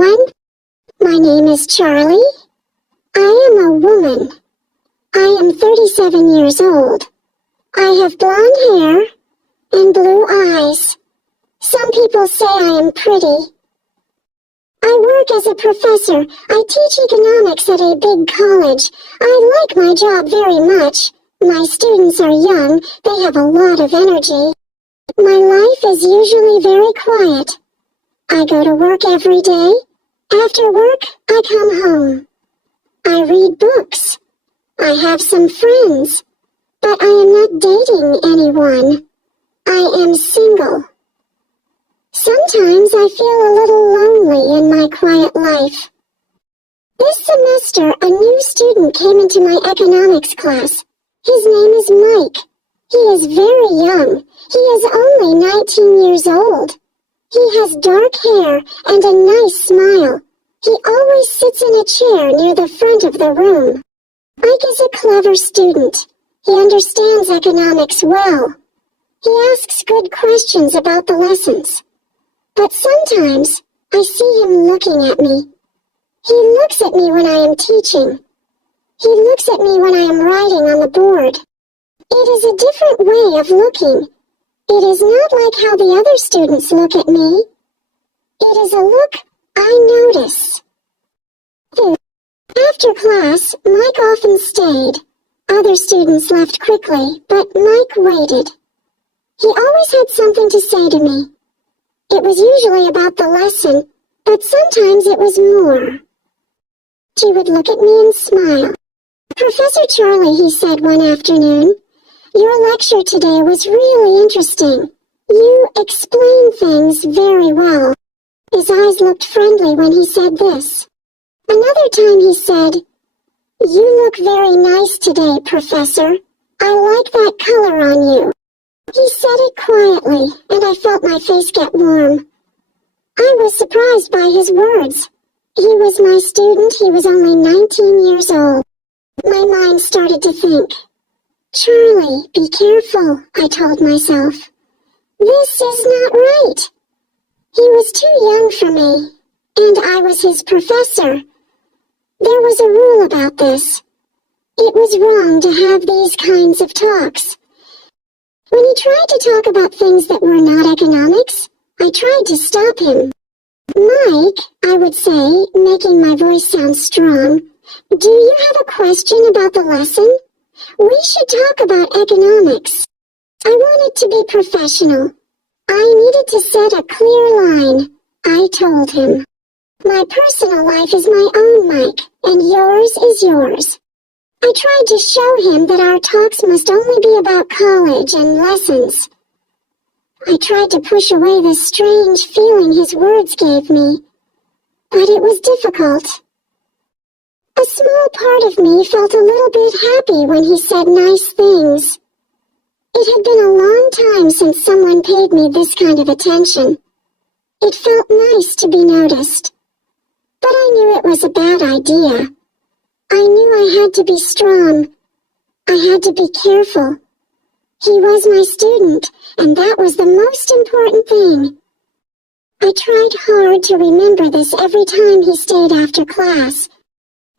1. My name is Charlie. I am a woman. I am 37 years old. I have blonde hair and blue eyes. Some people say I am pretty. I work as a professor. I teach economics at a big college. I like my job very much. My students are young. They have a lot of energy. My life is usually very quiet. I go to work every day. After work, I come home. I read books. I have some friends, but I am not dating anyone. I am single. Sometimes I feel a little lonely in my quiet life. This semester, a new student came into my economics class. His name is Mike. He is very young. He is only 19 years old. He has dark hair and a nice smile. He always sits in a chair near the front of the room. Mike is a clever student. He understands economics well. He asks good questions about the lessons. But sometimes I see him looking at me. He looks at me when I am teaching. He looks at me when I am writing on the board. It is a different way of looking. It is not like how the other students look at me. It is a look I notice. After class, Mike often stayed. Other students left quickly, but Mike waited. He always had something to say to me. It was usually about the lesson, but sometimes it was more. He would look at me and smile. Professor Charlie, he said one afternoon, your lecture today was really interesting. You explain things very well. His eyes looked friendly when he said this. Another time he said, you look very nice today, Professor. I like that color on you. He said it quietly, and I felt my face get warm. I was surprised by his words. He was my student. He was only 19 years old. My mind started to think. Charlie, be careful, I told myself. This is not right. He was too young for me, and I was his professor. There was a rule about this. It was wrong to have these kinds of talks. When he tried to talk about things that were not economics, I tried to stop him. Mike, I would say, making my voice sound strong, do you have a question about the lesson? We should talk about economics. I wanted to be professional. I needed to set a clear line. I told him. My personal life is my own, Mike, and yours is yours. I tried to show him that our talks must only be about college and lessons. I tried to push away the strange feeling his words gave me, but it was difficult. A small part of me felt a little bit happy when he said nice things. It had been a long time since someone paid me this kind of attention. It felt nice to be noticed. But I knew it was a bad idea. I knew I had to be strong. I had to be careful. He was my student, and that was the most important thing. I tried hard to remember this every time he stayed after class.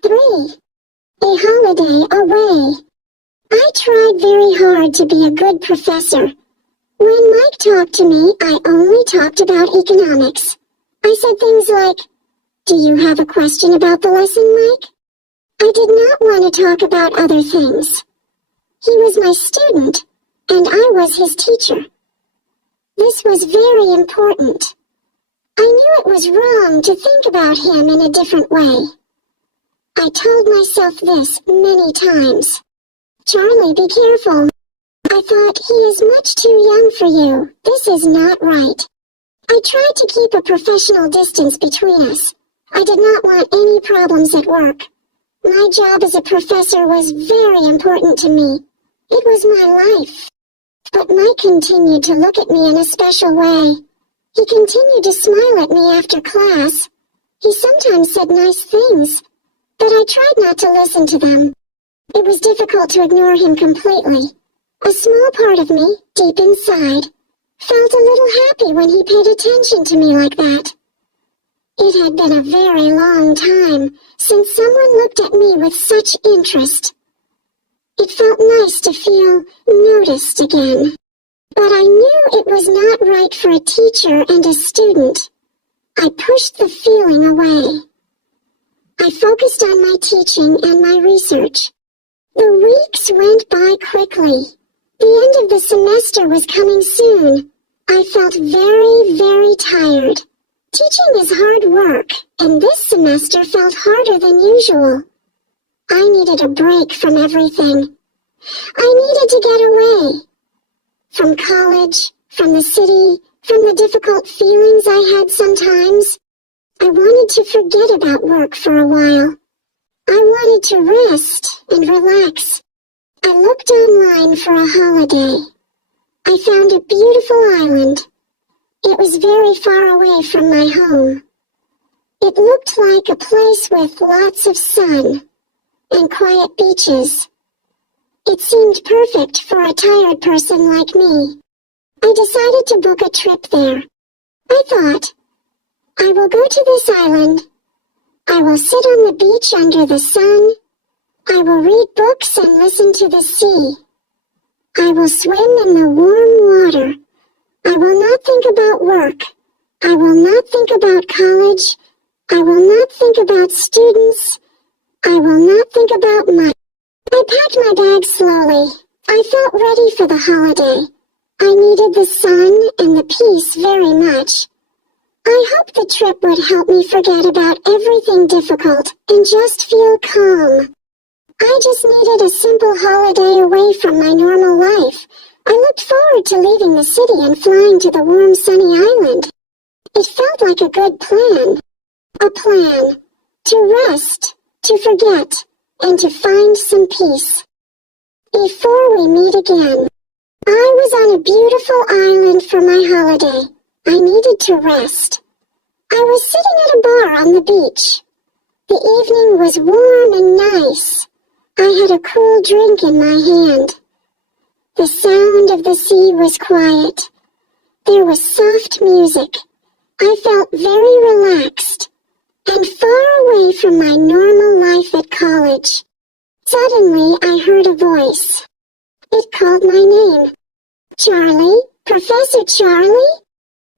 3. A holiday away. I tried very hard to be a good professor. When Mike talked to me, I only talked about economics. I said things like, do you have a question about the lesson, Mike? I did not want to talk about other things. He was my student, and I was his teacher. This was very important. I knew it was wrong to think about him in a different way. I told myself this many times. Charlie, be careful. I thought, he is much too young for you. This is not right. I tried to keep a professional distance between us. I did not want any problems at work. My job as a professor was very important to me. It was my life. But Mike continued to look at me in a special way. He continued to smile at me after class. He sometimes said nice things, but I tried not to listen to them. It was difficult to ignore him completely. A small part of me, deep inside, felt a little happy when he paid attention to me like that. It had been a very long time since someone looked at me with such interest. It felt nice to feel noticed again. But I knew it was not right for a teacher and a student. I pushed the feeling away. I focused on my teaching and my research. The weeks went by quickly. The end of the semester was coming soon. I felt very, very tired. Teaching is hard work, and this semester felt harder than usual. I needed a break from everything. I needed to get away. From college, from the city, from the difficult feelings I had sometimes. I wanted to forget about work for a while. I wanted to rest and relax. I looked online for a holiday. I found a beautiful island. It was very far away from my home. It looked like a place with lots of sun and quiet beaches. It seemed perfect for a tired person like me. I decided to book a trip there. I thought, I will go to this island. I will sit on the beach under the sun. I will read books and listen to the sea. I will swim in the warm water. I will not think about work. I will not think about college. I will not think about students. I will not think about money. I packed my bag slowly. I felt ready for the holiday. I needed the sun and the peace very much. I hoped the trip would help me forget about everything difficult and just feel calm. I just needed a simple holiday away from my normal life. I looked forward to leaving the city and flying to the warm sunny island. It felt like a good plan. A plan to rest, to forget, and to find some peace. Before we meet again, I was on a beautiful island for my holiday. I needed to rest. I was sitting at a bar on the beach. The evening was warm and nice. I had a cool drink in my hand. The sound of the sea was quiet. There was soft music. I felt very relaxed and far away from my normal life at college. Suddenly, I heard a voice. It called my name. Charlie? Professor Charlie?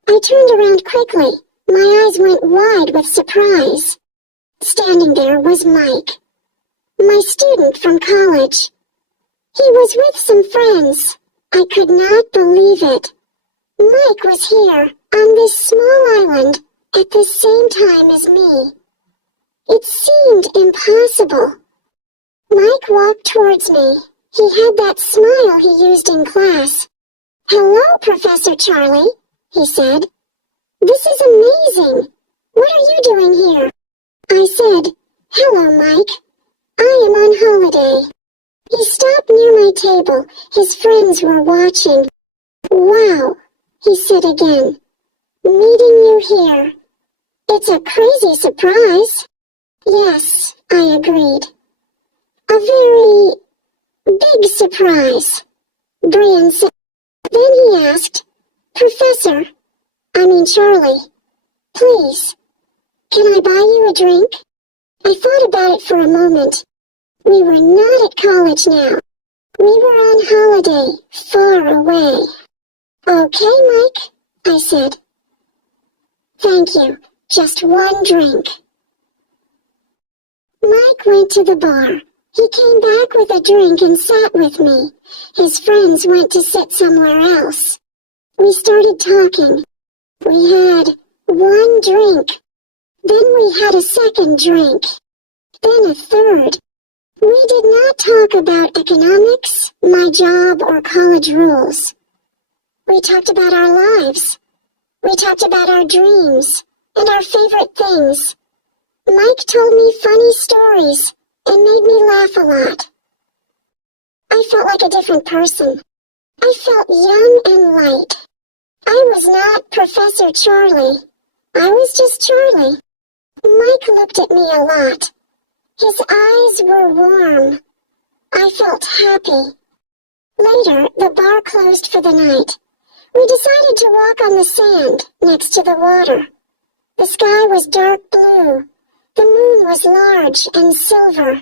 I turned around quickly. My eyes went wide with surprise. Standing there was Mike, my student from college. He was with some friends. I could not believe it. Mike was here, on this small island, at the same time as me. It seemed impossible. Mike walked towards me. He had that smile he used in class. "Hello, Professor Charlie," he said. "This is amazing. What are you doing here?" I said, "Hello, Mike. I am on holiday." He stopped near my table. His friends were watching. "Wow," he said again. "Meeting you here. It's a crazy surprise." "Yes," I agreed. "A very big surprise," Brian said. Then he asked, Charlie, please, can I buy you a drink?" I thought about it for a moment. We were not at college now. We were on holiday, far away. "Okay, Mike," I said. "Thank you. Just one drink." Mike went to the bar. He came back with a drink and sat with me. His friends went to sit somewhere else. We started talking. We had one drink. Then we had a second drink. Then a third. We did not talk about economics, my job, or college rules. We talked about our lives. We talked about our dreams and our favorite things. Mike told me funny stories and made me laugh a lot. I felt like a different person. I felt young and light. I was not Professor Charlie. I was just Charlie. Mike looked at me a lot. His eyes were warm. I felt happy. Later, the bar closed for the night. We decided to walk on the sand next to the water. The sky was dark blue. The moon was large and silver.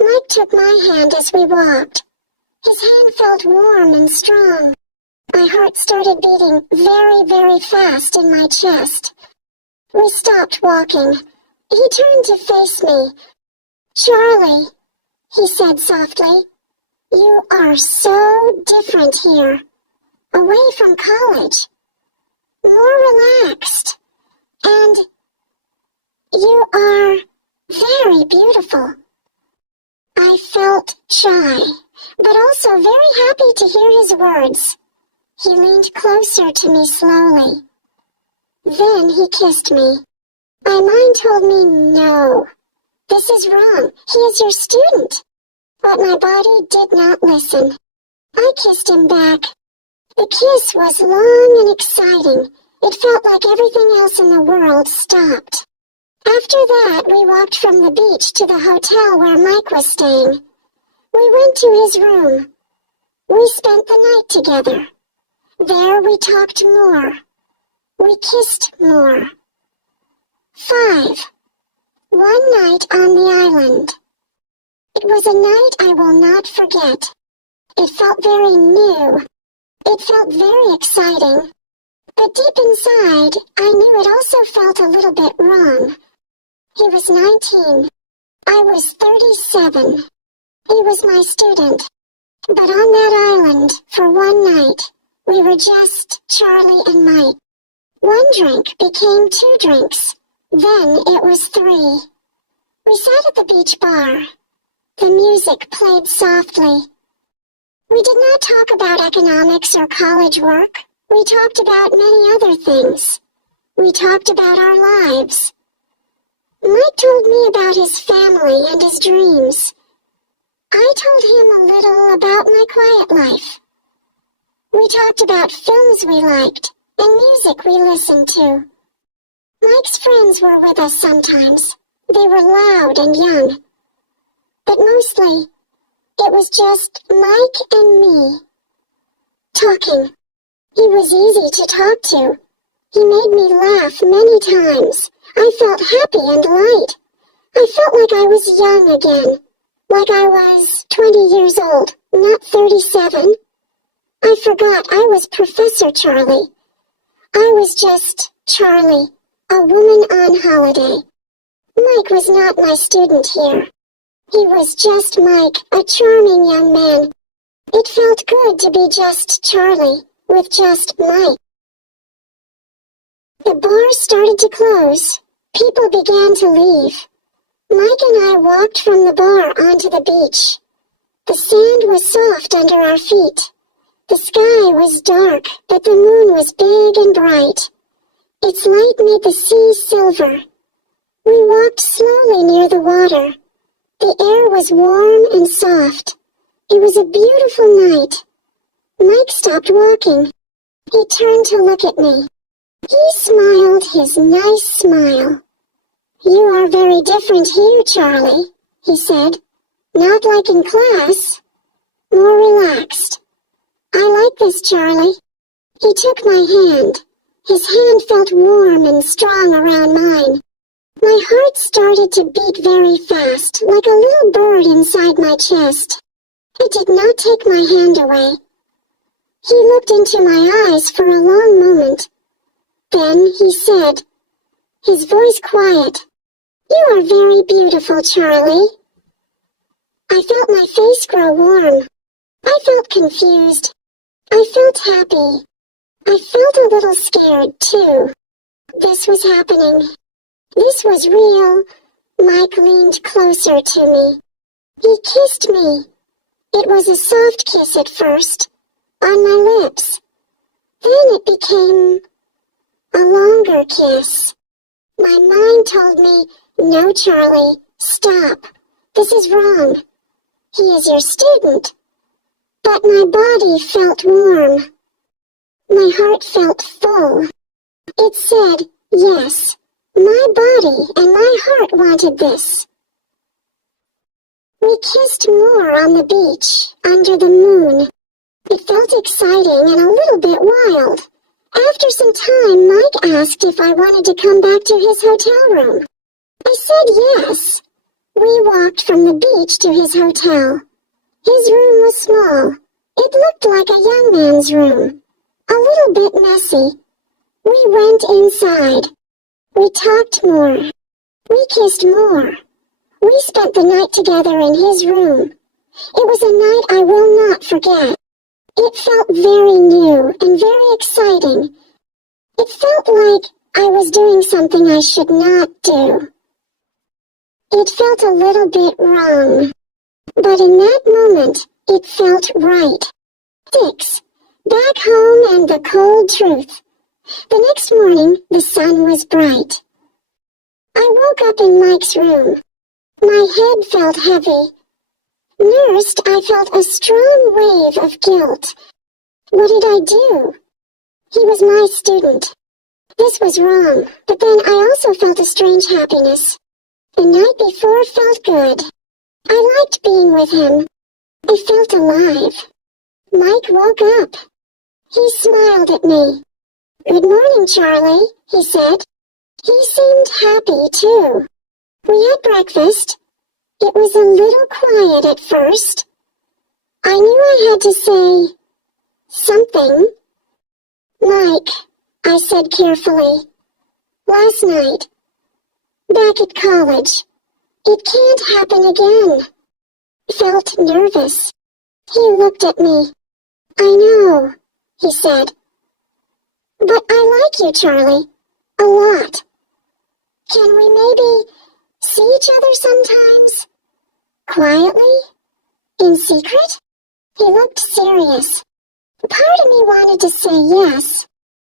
Mike took my hand as we walked. His hand felt warm and strong. My heart started beating very, very fast in my chest. We stopped walking. He turned to face me. "Charlie," he said softly, "you are so different here. Away from college. More relaxed. And you are very beautiful." I felt shy, but also very happy to hear his words. He leaned closer to me slowly. Then he kissed me. My mind told me no. This is wrong. He is your student. But my body did not listen. I kissed him back. The kiss was long and exciting. It felt like everything else in the world stopped. After that, we walked from the beach to the hotel where Mike was staying. We went to his room. We spent the night together. There we talked more. We kissed more. 5. One night on the island. It was a night I will not forget. It felt very new. It felt very exciting. But deep inside, I knew it also felt a little bit wrong. He was 19. I was 37. He was my student. But on that island, for one night, we were just Charlie and Mike. One drink became 2 drinks. Then it was 3. We sat at the beach bar. The music played softly. We did not talk about economics or college work. We talked about many other things. We talked about our lives. Mike told me about his family and his dreams. I told him a little about my quiet life. We talked about films we liked and music we listened to. Mike's friends were with us sometimes. They were loud and young. But mostly, it was just Mike and me. Talking. He was easy to talk to. He made me laugh many times. I felt happy and light. I felt like I was young again. Like I was 20 years old, not 37. I forgot I was Professor Charlie. I was just Charlie, a woman on holiday. Mike was not my student here. He was just Mike, a charming young man. It felt good to be just Charlie, with just Mike. The bar started to close. People began to leave. Mike and I walked from the bar onto the beach. The sand was soft under our feet. The sky was dark, but the moon was big and bright. Its light made the sea silver. We walked slowly near the water. The air was warm and soft. It was a beautiful night. Mike stopped walking. He turned to look at me. He smiled his nice smile. "You are very different here, Charlie," he said. "Not like in class. More relaxed. I like this, Charlie." He took my hand. His hand felt warm and strong around mine. My heart started to beat very fast, like a little bird inside my chest. He did not take my hand away. He looked into my eyes for a long moment. Then he said, his voice quiet, "You are very beautiful, Charlie." I felt my face grow warm. I felt confused. I felt happy. I felt a little scared, too. This was happening. This was real. Mike leaned closer to me. He kissed me. It was a soft kiss at first, on my lips. Then it became a longer kiss. My mind told me, "No, Charlie, stop. This is wrong. He is your student." But my body felt warm. My heart felt full. It said, yes, my body and my heart wanted this. We kissed more on the beach, under the moon. It felt exciting and a little bit wild. After some time, Mike asked if I wanted to come back to his hotel room. I said yes. We walked from the beach to his hotel. His room was small. It looked like a young man's room. A little bit messy. We went inside. We talked more. We kissed more. We spent the night together in his room. It was a night I will not forget. It felt very new and very exciting. It felt like I was doing something I should not do. It felt a little bit wrong. But in that moment, it felt right. 6. Back home and the cold truth. The next morning, the sun was bright. I woke up in Mike's room. My head felt heavy. Nursed, I felt a strong wave of guilt. What did I do? He was my student. This was wrong, but then I also felt a strange happiness. The night before felt good. I liked being with him. I felt alive. Mike woke up. He smiled at me. "Good morning, Charlie," he said. He seemed happy, too. We had breakfast. It was a little quiet at first. I knew I had to say something. "Mike," I said carefully, "last night, back at college, it can't happen again." Felt nervous. He looked at me. "I know," he said. "But I like you, Charlie, a lot. Can we maybe see each other sometimes? Quietly? In secret?" He looked serious. Part of me wanted to say yes.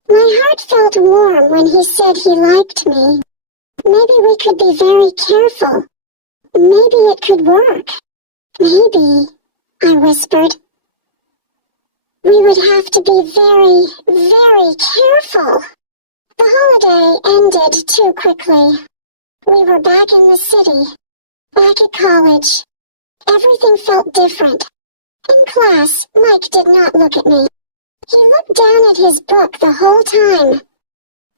My heart felt warm when he said he liked me. Maybe we could be very careful. Maybe it could work. "Maybe," I whispered. "We would have to be very, very careful." The holiday ended too quickly. We were back in the city, back at college. Everything felt different. In class, Mike did not look at me. He looked down at his book the whole time.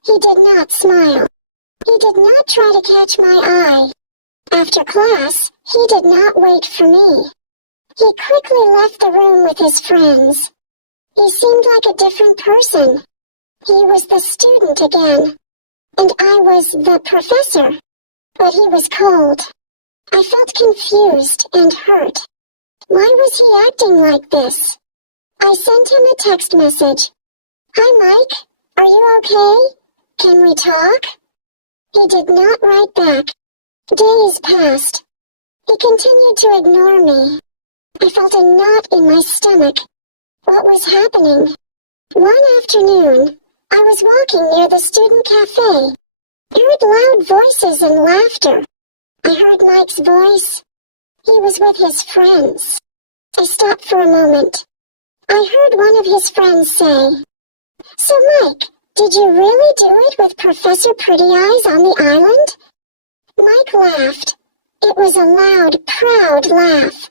He did not smile. He did not try to catch my eye. After class, he did not wait for me. He quickly left the room with his friends. He seemed like a different person. He was the student again, and I was the professor. But he was cold. I felt confused and hurt. Why was he acting like this? I sent him a text message. "Hi, Mike. Are you okay? Can we talk?" He did not write back. Days passed. He continued to ignore me. I felt a knot in my stomach. What was happening? One afternoon, I was walking near the student cafe. I heard loud voices and laughter. I heard Mike's voice. He was with his friends. I stopped for a moment. I heard one of his friends say, "So, Mike, did you really do it with Professor Pretty Eyes on the island?" Mike laughed. It was a loud, proud laugh.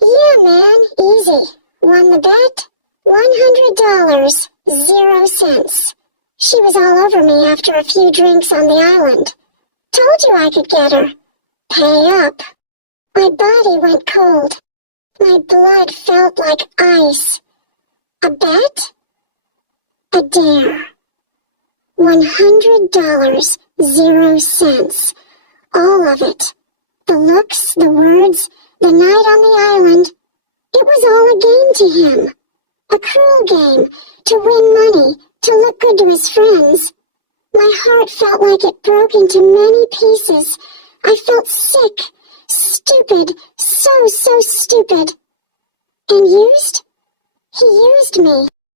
"Yeah, man, easy. Won the bet? $100, 0 cents. She was all over me after a few drinks on the island. Told you I could get her. Pay up." My body went cold. My blood felt like ice. A bet? A dare. $100, 0 cents. All of it. The looks, the words, the night on the island. It was all a game to him. A cruel game, to win money, to look good to his friends. My heart felt like it broke into many pieces. I felt sick, stupid, so stupid. And used? He used me.